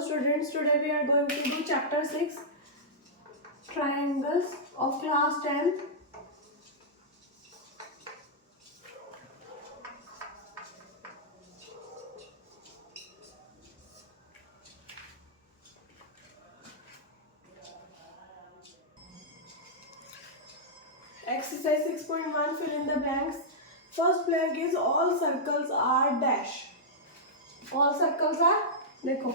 students, today we are going to do chapter 6 triangles of class 10. Exercise 6.1, fill in the blanks. First blank is all circles are dash. All circles are, देखो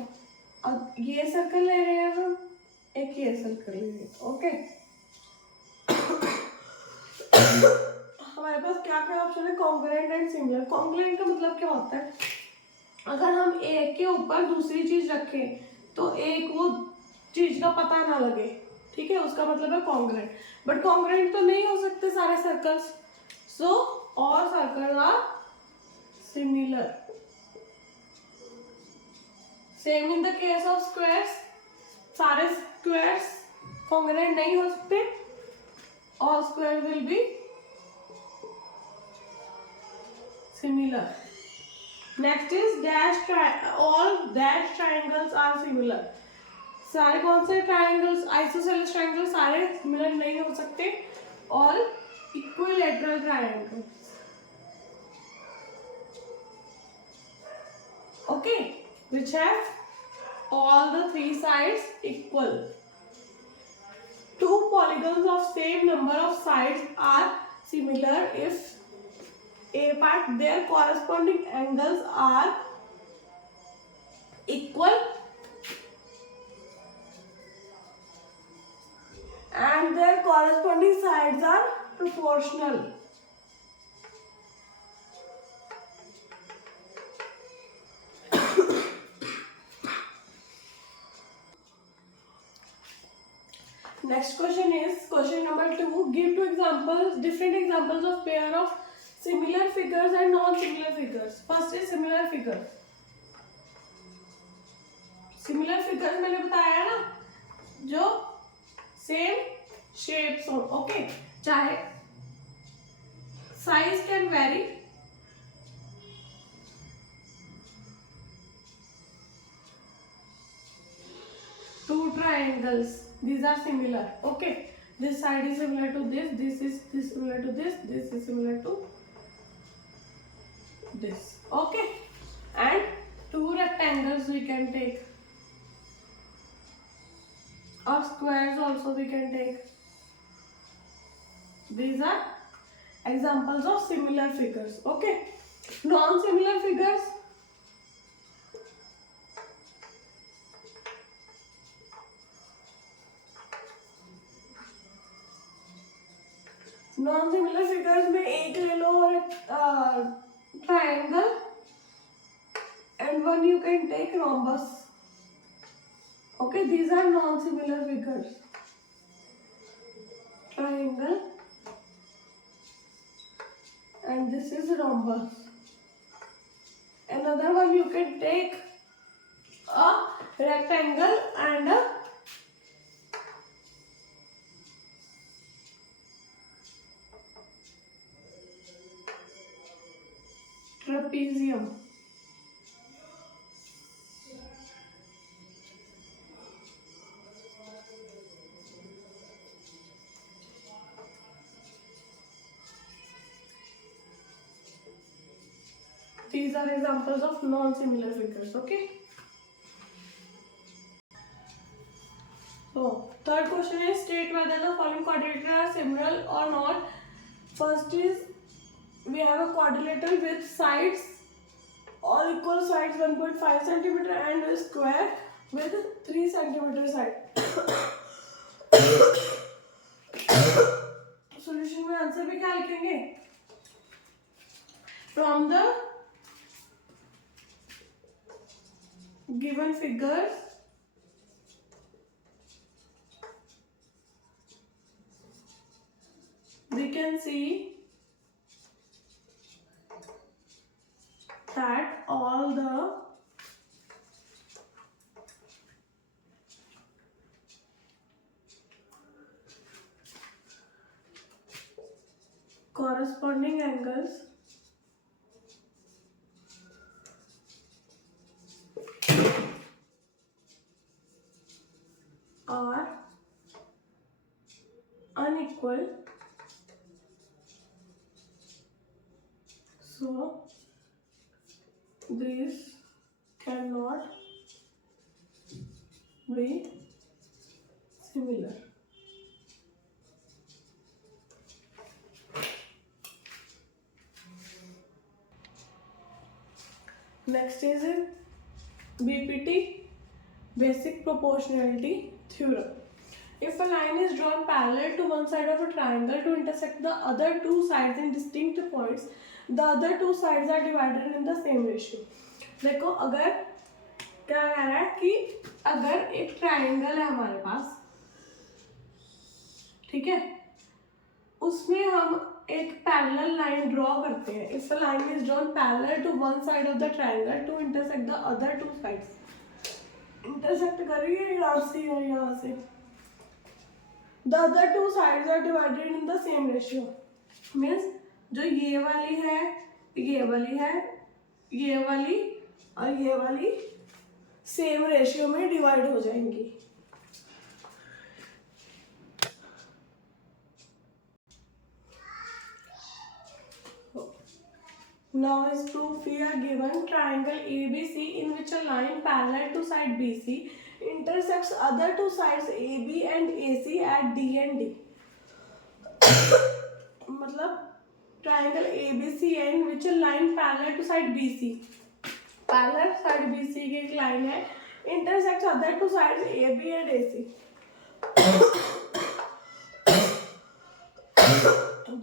अब ये circle ले रहे हैं हम, एक ये सर्कल ले रहे हैं, ओके। हमारे पास क्या क्या ऑप्शन है? Congruent and similar. कॉन्ग्रुएंट का मतलब क्या होता है? अगर हम एक के ऊपर दूसरी चीज रखें तो एक वो चीज का पता ना लगे, ठीक है, उसका मतलब है कॉन्ग्रुएंट। बट कॉन्ग्रुएंट तो नहीं हो सकते सारे circles, so all circle are similar. Same in the case of squares, सारे स्क्वायर्स कॉन्ग्रुएंट नहीं हो सकते, all square will be similar. Next is dash, all dash triangles are similar. सारे कौन से ट्राइंगल्स, आइसोसेलेस ट्राइंगल सारे सिमिलर नहीं हो सकते, all equilateral triangles, okay, which have all the three sides equal. Two polygons of same number of sides are similar if a part their corresponding angles are equal and their corresponding sides are proportional. Next question is question number 2. Give two examples, different examples of pair of similar figures and non-similar figures. First is similar figures. Similar figures मैंने बताया ना, जो same shapes हो, okay, चाहे size can very, two triangles, these are similar, okay, this side is similar to this, this is similar to this is similar to this, okay, and two rectangles we can take, or squares also we can take. These are examples of similar figures, okay. Non-similar figures, non-similar figures में एक ले लो और एक triangle and one you can take rhombus, okay, these are non-similar figures, triangle and this is rhombus. Another one you can take a rectangle and a trapezium. These are examples of non-similar figures, okay. So third question is state whether the following quadrilateral are similar or not. First is we have a quadrilateral with sides, all equal sides 1.5 centimeter and a square with 3 centimeter side. Solution में answer भी क्या लिखेंगे? From the given figures we can see that all the corresponding angles equal, so this cannot be similar. Next is BPT, basic proportionality theorem. If a line is drawn parallel to one side of a triangle to intersect the other two sides in distinct points, the other two sides are divided in the same ratio. देखो अगर क्या कह रहा है कि अगर एक triangle है हमारे पास, ठीक है, उसमें हम एक पैरेलल लाइन ड्रॉ करते हैं. If a line is drawn parallel to one side of the triangle to intersect the other two sides, intersect कर रही है यहाँ से और यहाँ से. The other two sides are divided in the same ratio. Means जो ये वाली है, ये वाली है, ये वाली और ये वाली सेम रेशियो में डिवाइड हो जाएंगी. Now is proof we are given triangle ABC in which a line parallel to side BC intersects other two sides AB and AC at D and D. मतलब triangle ABC है in which a line parallel to side BC, parallel side BC की एक line है, intersects other two sides AB and AC.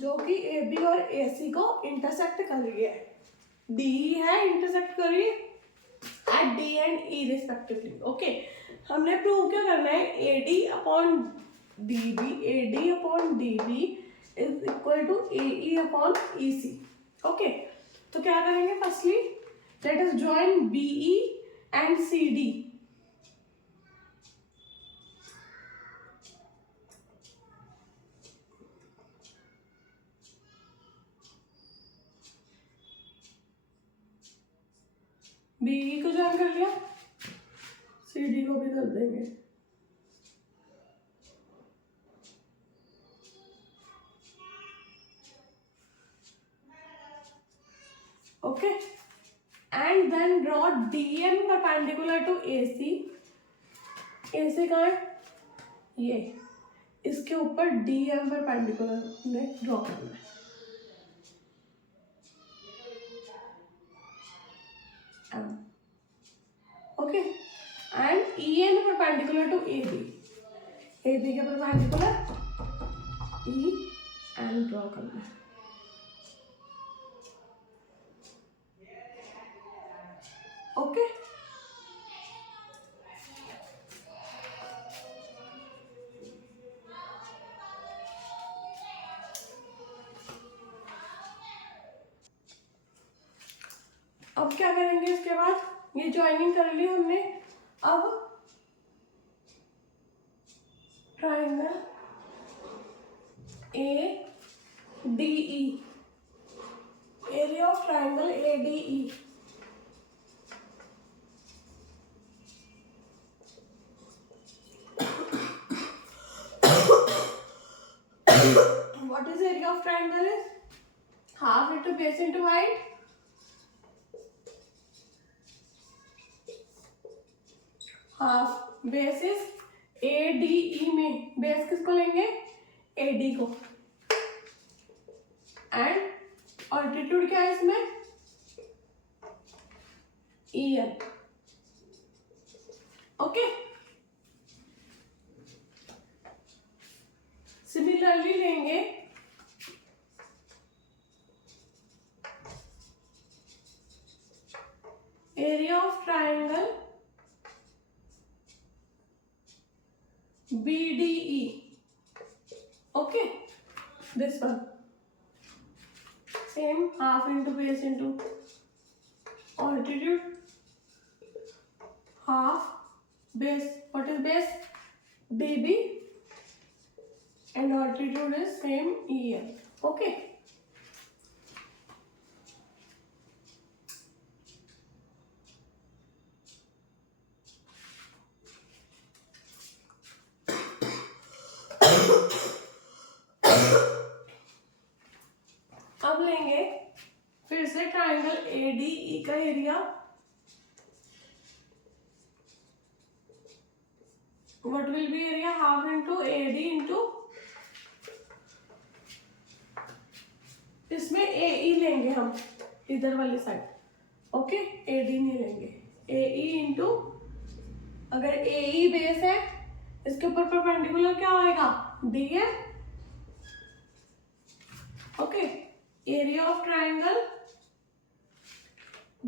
जो कि AB और AC को intersect कर रही है. D है इंटरसेक्ट कर रही है at D and E respectively. Okay, हमने प्रूव क्या करना है, AD upon DB is equal to AE upon EC. Okay, तो क्या करेंगे, firstly let us join BE and CD. BE को ज्वाइन कर लिया, CD को भी कर देंगे. Okay, and then draw DN perpendicular to AC. AC कहाँ है, ये, इसके ऊपर DM परपेंडिकुलर हमने ड्रॉ करना है. Okay, and EN perpendicular to AB. AB के परपेंडिकुलर E एंड ड्रॉ करना है. ओके, अब क्या करेंगे, इसके बाद ये ज्वाइनिंग कर ली हमने. अब triangle ADE, area of triangle ADE. What is area of triangle is half into base into height. Half base is ADE में बेस किसको लेंगे, AD को. एंड ऑल्टीट्यूड क्या है इसमें, EN. ओके, सिमिलरली लेंगे area of triangle BDE. Okay, this one same, half into base into altitude, half base. What is base, DB, and altitude is same, EL. Okay, ADE का area what will be area half into AD into इसमें AE लेंगे हम इधर वाली side, okay AD नहीं लेंगे, AE into अगर AE base है इसके ऊपर परपेंडिकुलर क्या आएगा DM, okay area of triangle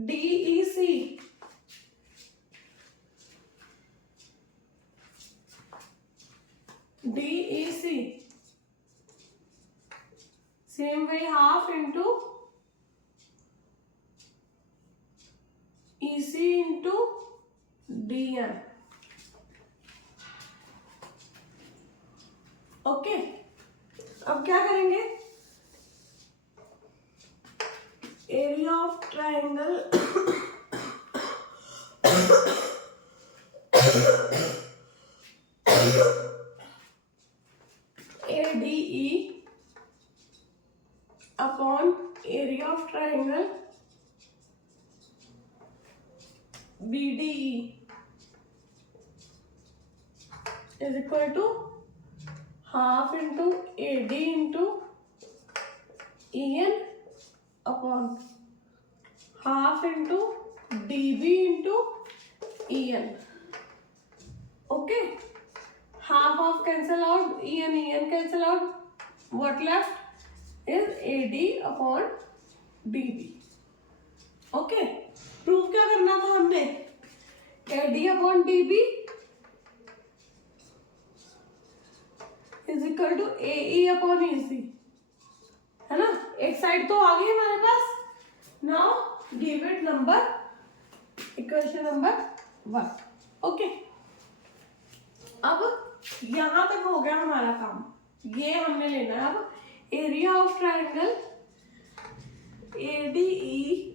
DEC same way half into EC into DM, okay अब क्या करेंगे, area of triangle ADE upon area of triangle BDE is equal to half into AD into EN upon half into DB into EN, okay half of cancel out, EN cancel out, what left is AD upon DB, okay proof क्या करना था हमने, AD upon DB is equal to AE upon EC, है ना, एक side तो आ गई हमारे पास, now give it number equation number 1, okay अब यहां तक हो गया हमारा काम, ये हमने लेना है अब area of triangle ADE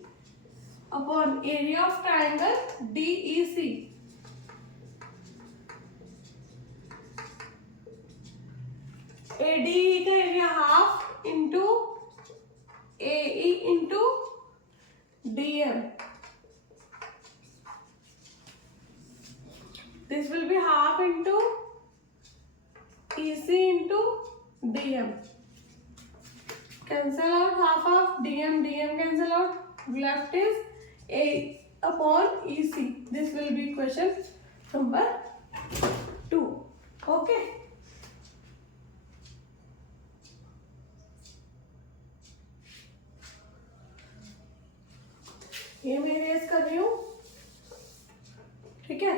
upon area of triangle DEC, ADE का area half into AE into DM, this will be half into EC into DM, cancel out half of DM cancel out, left is A upon EC, this will be question number 2, okay ये मैं erase कर रही हूँ, ठीक है,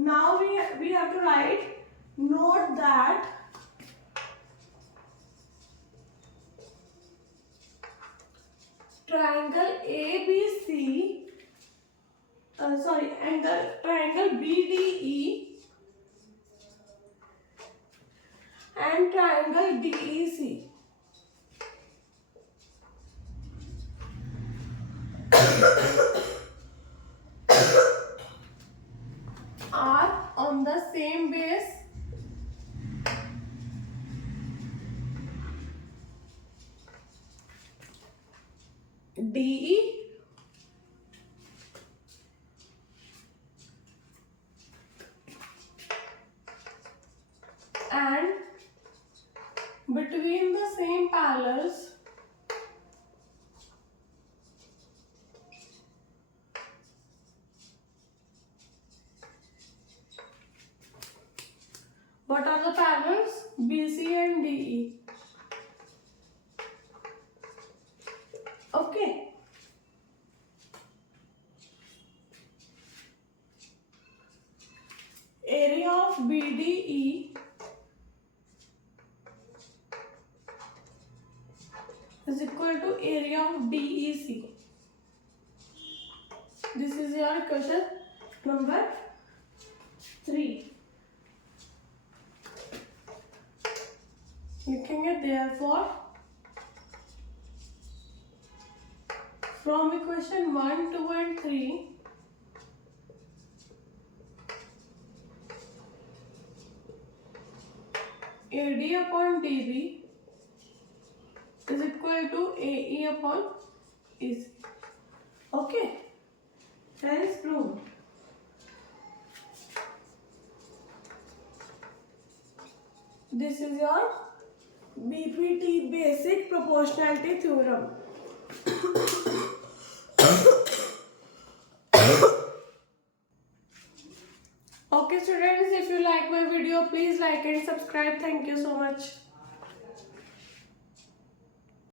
now we have to write, note that triangle ABC triangle BDE and triangle DEC are on the same base DE and between the same parallels what are the parallels BC and DE, okay area of BDE is equal to area of DEC, this is your question number 3, लिखेंगे therefore from equation 1, 2 and 3 AD upon DB is equal to AE upon EC, okay Hence proved. This is your BPT, basic proportionality theorem. Okay students, if you like my video, please like and subscribe. Thank you so much.